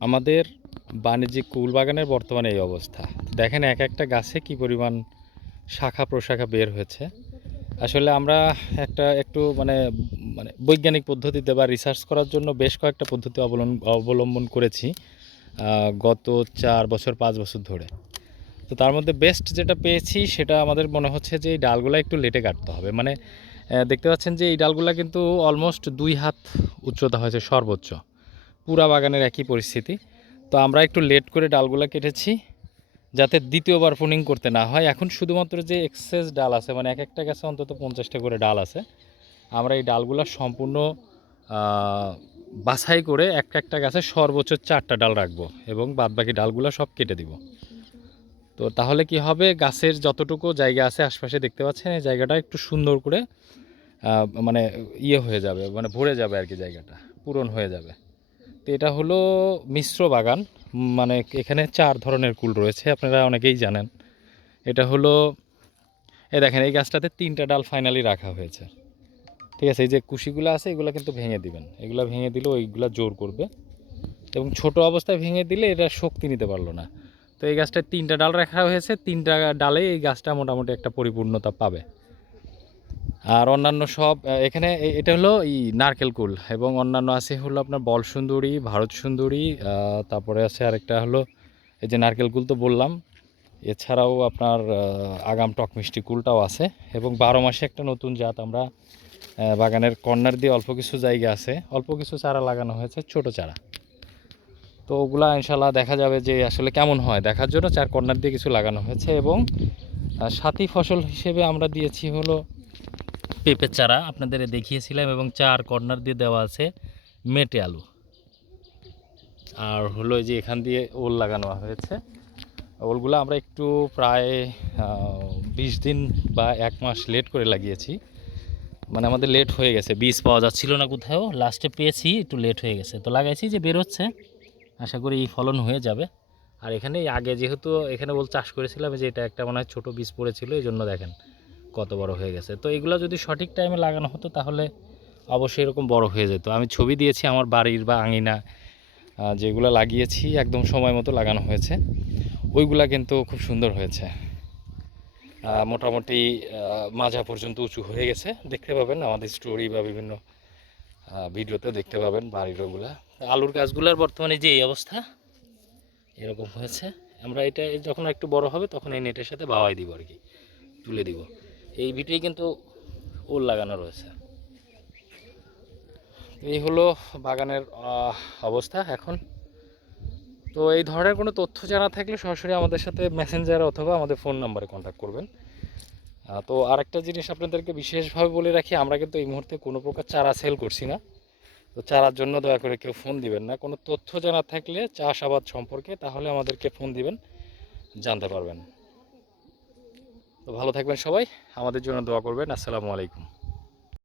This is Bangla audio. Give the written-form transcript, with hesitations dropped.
আমাদের বাণিজ্যিক কুল বাগানের বর্তমানে এই অবস্থা। দেখেন এক একটা গাছে কি পরিমাণ শাখা প্রশাখা বের হয়েছে। আসলে আমরা একটু মানে মানে বৈজ্ঞানিক পদ্ধতিতে বা রিসার্চ করার জন্য বেশ কয়েকটা পদ্ধতি অবলম্বন করেছি গত 4 বছর 5 বছর ধরে। তো তার মধ্যে বেস্ট যেটা পেয়েছি সেটা আমাদের মনে হচ্ছে যে এই ডালগুলা একটু লেটে কাটতে হবে। মানে দেখতে পাচ্ছেন যে এই ডালগুলা কিন্তু অলমোস্ট 2 হাত উচ্চতা হয়েছে সর্বোচ্চ। পুরা বাগানের একই পরিস্থিতি। তো আমরা একটু লেট করে ডালগুলা কেটেছি যাতে দ্বিতীয়বার প্রুনিং করতে না হয়। এখন শুধুমাত্র যে এক্সেস ডাল আছে, মানে এক একটা গাছে অন্তত 50টা করে ডাল আছে, আমরা এই ডালগুলা সম্পূর্ণ বাছাই করে একটা গাছে সর্বোচ্চ 4টা ডাল রাখবো এবং বাদবাকি ডালগুলা সব কেটে দিব। তো তাহলে কি হবে, গাছের যতটুকু জায়গা আছে আশপাশে দেখতে পাচ্ছেন এই জায়গাটা একটু সুন্দর করে মানে ইয়ে হয়ে যাবে, মানে ভরে যাবে আর কি, জায়গাটা পূরণ হয়ে যাবে। তো এটা হলো মিশ্র বাগান, মানে এখানে 4 ধরনের কুল রয়েছে, আপনারা অনেকেই জানেন। এটা হলো, এই দেখেন এই গাছটাতে 3টা ডাল ফাইনালি রাখা হয়েছে। ঠিক আছে, এই যে কুশিগুলো আছে এগুলো কিন্তু ভেঙে দিবেন, এগুলো ভেঙে দিলে ওইগুলো জোর করবে এবং ছোট অবস্থায় ভেঙে দিলে এটা শক্তি নিতে পারলো না। তো এই গাছটায় 3টা ডাল রাখা হয়েছে, 3টা ডালে এই গাছটা মোটামুটি একটা পরিপূর্ণতা পাবে। আর অন্যান্য সব এখানে এটা হলো নারকেল কুল, এবং অন্যান্য আছে হলো আপনার বল সুন্দরী, ভারত সুন্দরী, তারপরে আছে আরেকটা হলো এই যে নারকেল কুল তো বললাম, এছাড়াও আপনার আগাম টক মিষ্টি কুলটাও আছে। এবং 12 মাসে একটা নতুন জাত আমরা বাগানের কর্নার দিয়ে অল্প কিছু জায়গা আছে, অল্প কিছু চারা লাগানো হয়েছে, ছোট চারা। তো ওগুলা ইনশাল্লাহ দেখা যাবে যে আসলে কেমন হয় দেখার জন্য 4 কর্নার দিয়ে কিছু লাগানো হয়েছে। এবং সাথী ফসল হিসেবে আমরা দিয়েছি হলো পেঁপের চারা, আপনাদের দেখিয়েছিলাম, এবং 4 কর্নার দিয়ে দেওয়া আছে মেটে আলু। আর হলো যে এখান দিয়ে ওল লাগানো হয়েছে। ওলগুলো আমরা একটু প্রায় 20 দিন বা 1 মাস লেট করে লাগিয়েছি, মানে আমাদের লেট হয়ে গেছে, বীজ পাওয়া যাচ্ছিল না কোথাও, লাস্টে পেয়েছি, একটু লেট হয়ে গেছে। তো লাগাইছি যে বেরোচ্ছে, আশা করি এই ফলন হয়ে যাবে। আর এখানে আগে যেহেতু এখানে ওল চাষ করেছিলাম, যে এটা একটা মনে হয় ছোটো বীজ পড়েছিল, এই জন্য দেখেন কত বড় হয়ে গেছে। তো এগুলো যদি সঠিক টাইমে লাগানো হতো তাহলে অবশ্যই এরকম বড় হয়ে যেত। আমি ছবি দিয়েছি আমার বাড়ির বা আঙিনা যেগুলো লাগিয়েছি একদম সময় মতো লাগানো হয়েছে, ওইগুলা কিন্তু খুব সুন্দর হয়েছে। মোটামুটি মাজা পর্যন্ত উঁচু হয়ে গেছে, দেখতে পাবেন আমাদের স্টোরি বা বিভিন্ন ভিডিওতে দেখতে পাবেন বাড়ির ওগুলা। আলুর গাছগুলার বর্তমানে যে এই অবস্থা এরকম হয়েছে। আমরা এটা যখন একটু বড় হবে তখন এই নেটের সাথে বাওয়াই দিব আর কি, তুলে দিব। এই ভিটেই কিন্তু ওল লাগানো রয়েছে। এই হলো বাগানের অবস্থা এখন। তো এই ধরনের কোনো তথ্য জানা থাকলে সরাসরি আমাদের সাথে মেসেঞ্জার অথবা আমাদের ফোন নাম্বারে কন্ট্যাক্ট করবেন। তো আরেকটা জিনিস আপনাদেরকে বিশেষভাবে বলে রাখি, আমরা কিন্তু এই মুহূর্তে কোনো প্রকার চারা সেল করছি না। তো চারার জন্য দয়া করে কেউ ফোন দিবেন না। কোনো তথ্য জানা থাকলে চাষাবাদ সম্পর্কে তাহলে আমাদেরকে ফোন দিবেন, জানতে পারবেন। তো ভালো থাকবেন সবাই, আমাদের জন্য দোয়া করবেন। আসসালামু আলাইকুম।